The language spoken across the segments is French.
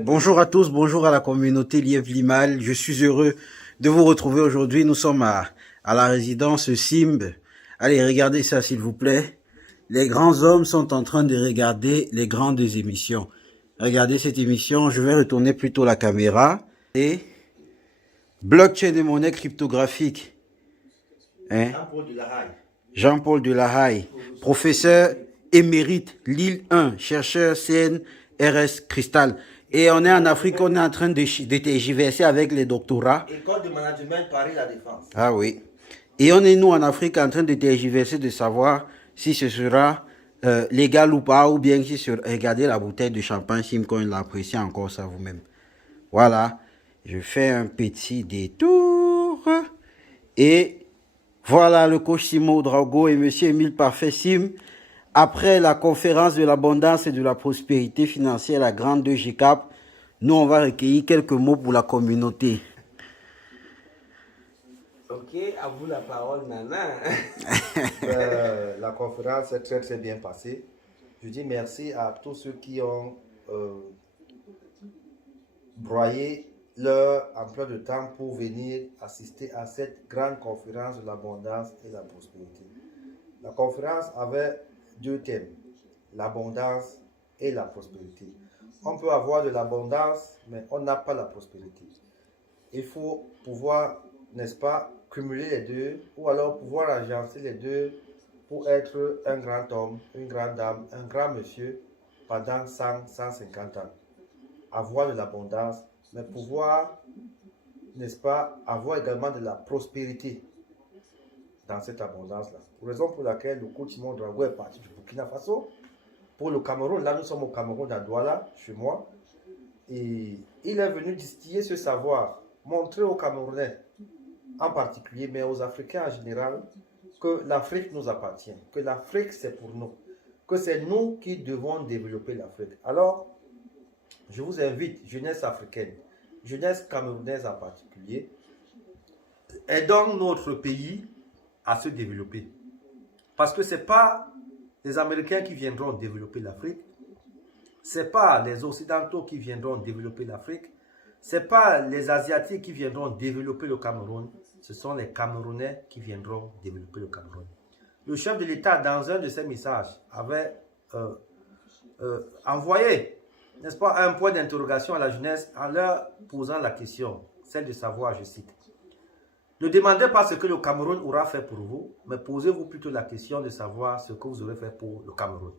Bonjour à tous, bonjour à la communauté Lièvre Limal. Je suis heureux de vous retrouver aujourd'hui. Nous sommes à la résidence Simb. Allez, regardez ça s'il vous plaît. Les grands hommes sont en train de regarder les grandes émissions. Regardez cette émission. Je vais retourner plutôt la caméra. Et blockchain et monnaie cryptographique. Hein? Jean-Paul Delahaye. Jean-Paul Delahaye, professeur émérite Lille 1, chercheur CNRS Cristal. Et on est en Afrique, on est en train de tergiverser avec les doctorats. École de management Paris La Défense. Ah oui. Et on est, nous, en Afrique, en train de tergiverser, de savoir si ce sera légal ou pas, ou bien si sur... Regardez la bouteille de champagne, Simcoin l'apprécie encore ça vous-même. Voilà. Je fais un petit détour. Et voilà le coach Simon Drago et monsieur Émile Parfait Sim. Après la conférence de l'abondance et de la prospérité financière, la grande 2GCAP, nous, on va recueillir quelques mots pour la communauté. Ok, à vous la parole, Nana. La conférence s'est très bien passée. Je dis merci à tous ceux qui ont broyé leur emploi de temps pour venir assister à cette grande conférence de l'abondance et de la prospérité. La conférence avait deux thèmes, l'abondance et la prospérité. On peut avoir de l'abondance, mais on n'a pas la prospérité. Il faut pouvoir, n'est-ce pas, cumuler les deux, ou alors pouvoir agencer les deux pour être un grand homme, une grande dame, un grand monsieur pendant 100, 150 ans. Avoir de l'abondance, mais pouvoir, n'est-ce pas, avoir également de la prospérité dans cette abondance-là. Pour raison pour laquelle le coach Simon Drago est parti du Burkina Faso. Pour le Cameroun, là nous sommes au Cameroun à Douala, chez moi. Et il est venu distiller ce savoir, montrer aux Camerounais en particulier, mais aux Africains en général, que l'Afrique nous appartient, que l'Afrique c'est pour nous, que c'est nous qui devons développer l'Afrique. Alors, je vous invite, jeunesse africaine, jeunesse camerounaise en particulier, aidons notre pays à se développer. Parce que ce n'est pas les Américains qui viendront développer l'Afrique, ce n'est pas les Occidentaux qui viendront développer l'Afrique, ce n'est pas les Asiatiques qui viendront développer le Cameroun, ce sont les Camerounais qui viendront développer le Cameroun. Le chef de l'État, dans un de ses messages, avait envoyé, n'est-ce pas, un point d'interrogation à la jeunesse en leur posant la question, celle de savoir, je cite, ne demandez pas ce que le Cameroun aura fait pour vous, mais posez-vous plutôt la question de savoir ce que vous aurez fait pour le Cameroun.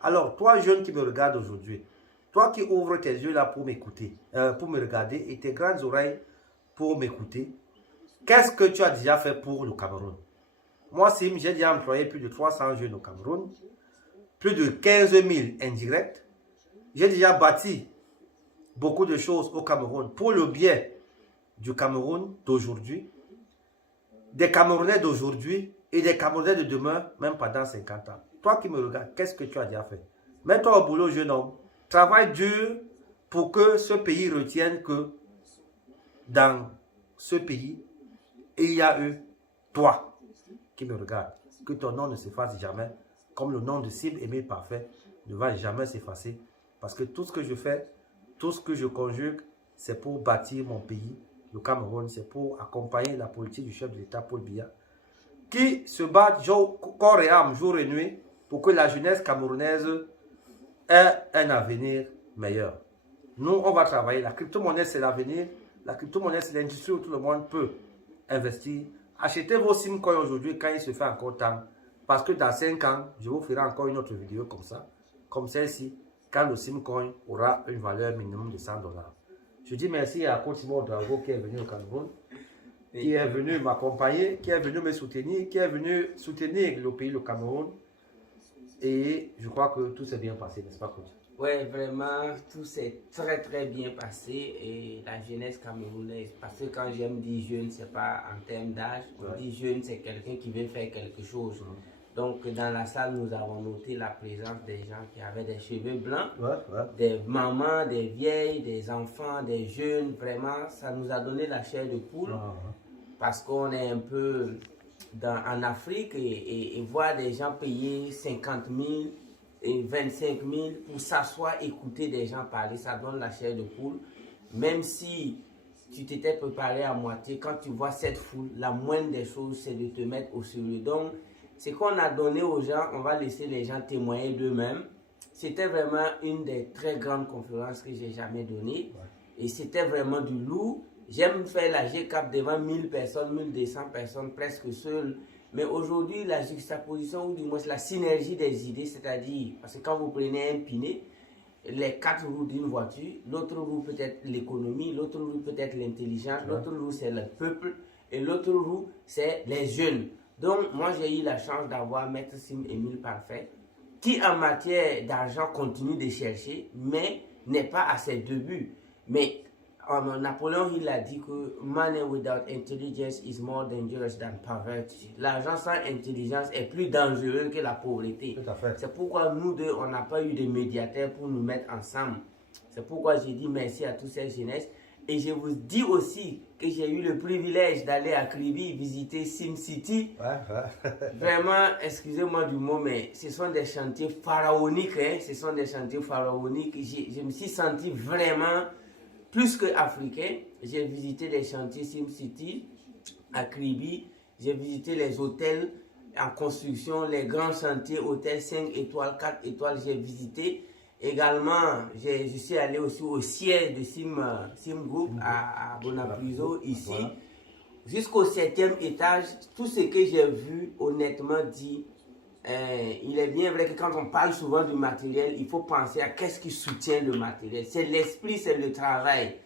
Alors, toi, jeune qui me regarde aujourd'hui, toi qui ouvres tes yeux là pour m'écouter, pour me regarder, et tes grandes oreilles pour m'écouter, qu'est-ce que tu as déjà fait pour le Cameroun? Moi, Sim, j'ai déjà employé plus de 300 jeunes au Cameroun, plus de 15 000 indirects. J'ai déjà bâti beaucoup de choses au Cameroun pour le bien du Cameroun d'aujourd'hui, des Camerounais d'aujourd'hui et des Camerounais de demain, même pendant 50 ans. Toi qui me regardes, qu'est-ce que tu as déjà fait? Mets-toi au boulot, jeune homme. Travaille dur pour que ce pays retienne que dans ce pays, il y a eu toi qui me regarde. Que ton nom ne s'efface jamais, comme le nom de Sim Émile Parfait ne va jamais s'effacer. Parce que tout ce que je fais, tout ce que je conjugue, c'est pour bâtir mon pays. Le Cameroun, c'est pour accompagner la politique du chef de l'État, Paul Biya, qui se bat corps et âme, jour et nuit, pour que la jeunesse camerounaise ait un avenir meilleur. Nous, on va travailler. La crypto-monnaie, c'est l'avenir. La crypto-monnaie, c'est l'industrie où tout le monde peut investir. Achetez vos Simcoins aujourd'hui quand il se fait encore temps. Parce que dans 5 ans, je vous ferai encore une autre vidéo comme ça, comme celle-ci, quand le Simcoin aura une valeur minimum de $100. Je dis merci à Coach Simon Drago qui est venu au Cameroun, qui est venu m'accompagner, qui est venu me soutenir, qui est venu soutenir le pays, le Cameroun. Et je crois que tout s'est bien passé, n'est-ce pas, Coach? Oui, vraiment, tout s'est très bien passé et la jeunesse camerounaise, parce que quand j'aime dire jeune, c'est pas en termes d'âge, on dit jeune, c'est quelqu'un qui veut faire quelque chose. Donc, dans la salle, nous avons noté la présence des gens qui avaient des cheveux blancs, des mamans, des vieilles, des enfants, des jeunes. Vraiment, ça nous a donné la chair de poule parce qu'on est un peu en Afrique et voir des gens payer 50 000, et 25 000 pour s'asseoir, écouter des gens parler, ça donne la chair de poule. Même si tu t'étais préparé à moitié, quand tu vois cette foule, la moindre des choses, c'est de te mettre au sérieux. Donc, ce qu'on a donné aux gens, on va laisser les gens témoigner d'eux-mêmes. C'était vraiment une des très grandes conférences que j'ai jamais données. Ouais. Et c'était vraiment du lourd. J'aime faire la GCAP devant 1000 personnes, 1200 personnes, presque seul. Mais aujourd'hui, la juxtaposition, ou du moins la synergie des idées, c'est-à-dire, parce que quand vous prenez un pinet, les 4 roues d'une voiture, l'autre roue peut-être l'économie, l'autre roue peut-être l'intelligence, ouais. L'autre roue c'est le peuple, et l'autre roue c'est les jeunes. Donc, moi j'ai eu la chance d'avoir Maître Sim Émile Parfait, qui en matière d'argent continue de chercher, mais n'est pas à ses débuts. Mais Napoléon, il a dit que money without intelligence is more dangerous than poverty. L'argent sans intelligence est plus dangereux que la pauvreté. Tout à fait. C'est pourquoi nous deux, on n'a pas eu de médiateur pour nous mettre ensemble. C'est pourquoi j'ai dit merci à tous ces jeunesses. Et je vous dis aussi que j'ai eu le privilège d'aller à Kribi visiter SimCity. Ouais. Vraiment, excusez-moi du mot, mais ce sont des chantiers pharaoniques. Hein? Ce sont des chantiers pharaoniques. Je me suis senti vraiment plus qu'africain. J'ai visité les chantiers SimCity à Kribi. J'ai visité les hôtels en construction, les grands chantiers, hôtels 5 étoiles, 4 étoiles, j'ai visité. Également, je suis allé aussi au siège de Sim Group à Bonapruso, ici. Voilà. Jusqu'au 7e étage, tout ce que j'ai vu, honnêtement dit, il est bien vrai que quand on parle souvent du matériel, il faut penser à qu'est-ce qui soutient le matériel. C'est l'esprit, c'est le travail.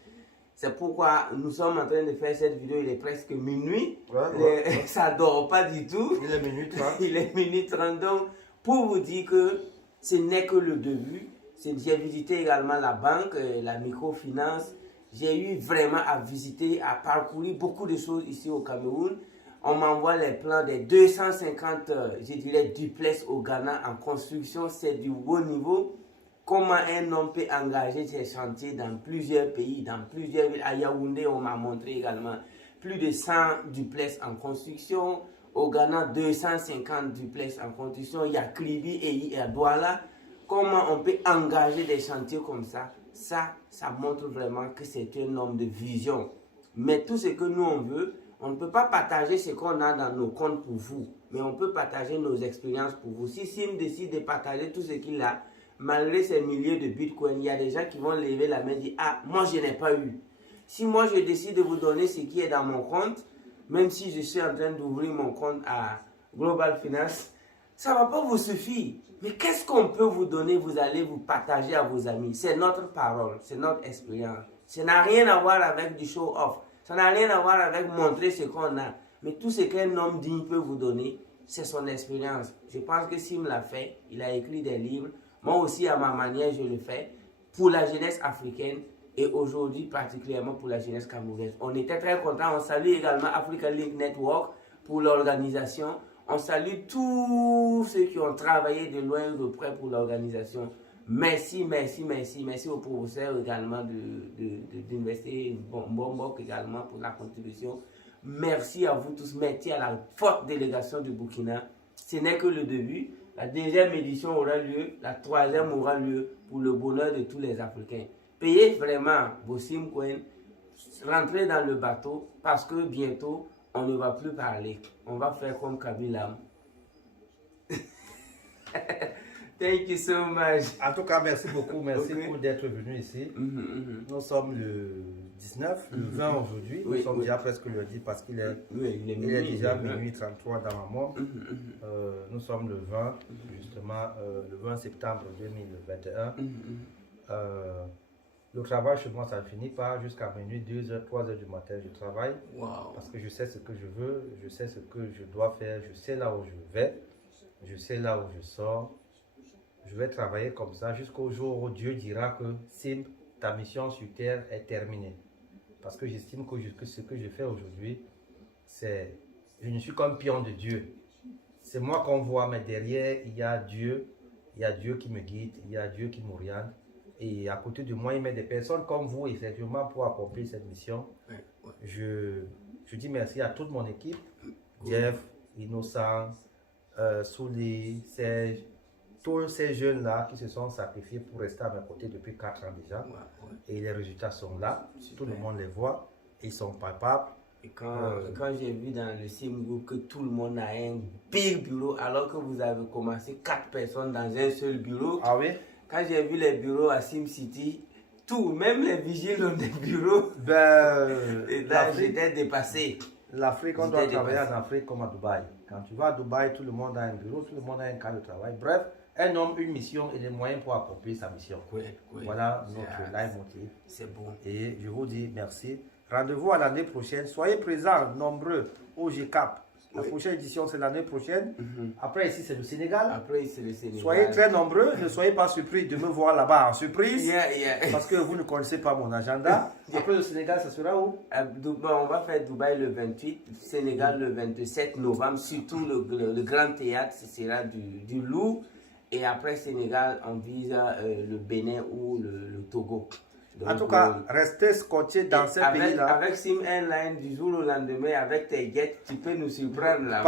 C'est pourquoi nous sommes en train de faire cette vidéo, il est presque minuit. Ouais. Ça ne dort pas du tout. Il est minuit 30. Il est minuit 30. Donc, pour vous dire que ce n'est que le début. J'ai visité également la banque, la microfinance. J'ai eu vraiment à visiter, à parcourir beaucoup de choses ici au Cameroun. On m'envoie les plans des 250, je dirais, duplex au Ghana en construction. C'est du haut niveau. Comment un homme peut engager ses chantiers dans plusieurs pays, dans plusieurs villes. À Yaoundé, on m'a montré également plus de 100 duplex en construction. Au Ghana, 250 duplex en construction. Il y a Kribi et il y a Douala. Comment on peut engager des chantiers comme ça, ça montre vraiment que c'est un homme de vision. Mais tout ce que nous on veut, on ne peut pas partager ce qu'on a dans nos comptes pour vous, mais on peut partager nos expériences pour vous. Si Sim décide de partager tout ce qu'il a, malgré ces milliers de bitcoins, il y a des gens qui vont lever la main et dire « Ah, moi je n'ai pas eu ». Si moi je décide de vous donner ce qui est dans mon compte, même si je suis en train d'ouvrir mon compte à Global Finance, ça ne va pas vous suffire. Mais qu'est-ce qu'on peut vous donner, vous allez vous partager à vos amis. C'est notre parole, c'est notre expérience. Ça n'a rien à voir avec du show-off. Ça n'a rien à voir avec montrer ce qu'on a. Mais tout ce qu'un homme digne peut vous donner, c'est son expérience. Je pense que Sim l'a fait. Il a écrit des livres. Moi aussi, à ma manière, je le fais. Pour la jeunesse africaine et aujourd'hui, particulièrement pour la jeunesse camerounaise. On était très contents. On salue également Africa Link Network pour l'organisation. On salue tous ceux qui ont travaillé de loin ou de près pour l'organisation. Merci, merci, merci. Merci au professeur également d'Université Bombok également pour la contribution. Merci à vous tous. Merci à la forte délégation du Burkina. Ce n'est que le début. La deuxième édition aura lieu. La troisième aura lieu pour le bonheur de tous les Africains. Payez vraiment vos simcoins. Rentrez dans le bateau parce que bientôt, on ne va plus parler. On va faire comme Kabila. Thank you so much. En tout cas, merci beaucoup. Merci pour d'être venu ici. Nous sommes le 19, le 20 aujourd'hui. Nous sommes déjà presque le 10 parce qu'il est, il est déjà minuit 33 dans ma mort. Nous sommes le 20, justement, le 20 septembre 2021. Le travail chez moi, ça ne finit pas jusqu'à minuit, 2h, 3h du matin. Je travaille parce que je sais ce que je veux, je sais ce que je dois faire, je sais là où je vais, je sais là où je sors. Je vais travailler comme ça jusqu'au jour où Dieu dira que Sim, ta mission sur terre est terminée. Parce que j'estime que ce que je fais aujourd'hui, c'est, je ne suis qu'un pion de Dieu. C'est moi qu'on voit, mais derrière, il y a Dieu qui me guide, il y a Dieu qui m'oriente. Et à côté de moi, il met des personnes comme vous, effectivement, pour accomplir cette mission. Je dis merci à toute mon équipe, Jeff, Innocent, Souli, Serge, tous ces jeunes-là qui se sont sacrifiés pour rester à mes côtés depuis 4 ans déjà. Ouais, ouais. Et les résultats sont là. Super. Tout le monde les voit. Ils sont palpables. Et quand j'ai vu dans le Sim Group que tout le monde a un big bureau, alors que vous avez commencé 4 personnes dans un seul bureau. Ah oui? Quand j'ai vu les bureaux à Sim City, tout, même les vigiles ont des bureaux. Ben, Et là, j'étais dépassé. L'Afrique, on doit J'étais travailler dépassé. en Afrique comme à Dubaï. Quand tu vas à Dubaï, tout le monde a un bureau, tout le monde a un cadre de travail. Bref, un homme, une mission et les moyens pour accomplir sa mission. Oui, oui. Voilà notre leitmotiv. C'est bon. Et je vous dis merci. Rendez-vous à l'année prochaine. Soyez présents, nombreux, au GCAP. La prochaine édition, c'est l'année prochaine. Après, ici, c'est le Sénégal. Après, c'est le Sénégal. Soyez très nombreux. Ne soyez pas surpris de me voir là-bas en surprise. Yeah. Parce que vous ne connaissez pas mon agenda. Après le Sénégal, ça sera où? On va faire Dubaï le 28, Sénégal le 27 novembre, surtout le grand théâtre, ce sera du Louvre. Et après Sénégal, on vise le Bénin ou le Togo. Donc, En tout cas, restez scotchés dans ces pays-là. Avec Sim Airline, du jour au lendemain, avec tes jets, tu peux nous surprendre là-bas.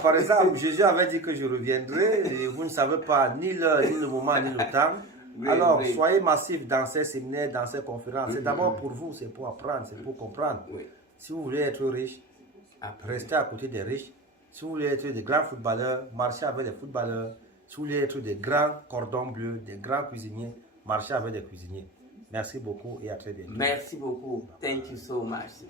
Par exemple, Jésus avait dit que je reviendrai et vous ne savez pas ni l'heure, ni le moment, ni le temps. Oui, Alors, oui. soyez massifs dans ces séminaires, dans ces conférences. C'est d'abord pour vous, c'est pour apprendre, c'est pour comprendre. Oui. Si vous voulez être riche, Après. restez à côté des riches. Si vous voulez être des grands footballeurs, marchez avec les footballeurs. Si vous voulez être des grands cordons bleus, des grands cuisiniers, marchez avec des cuisiniers. Merci beaucoup et à très bientôt. Merci beaucoup. Thank you so much.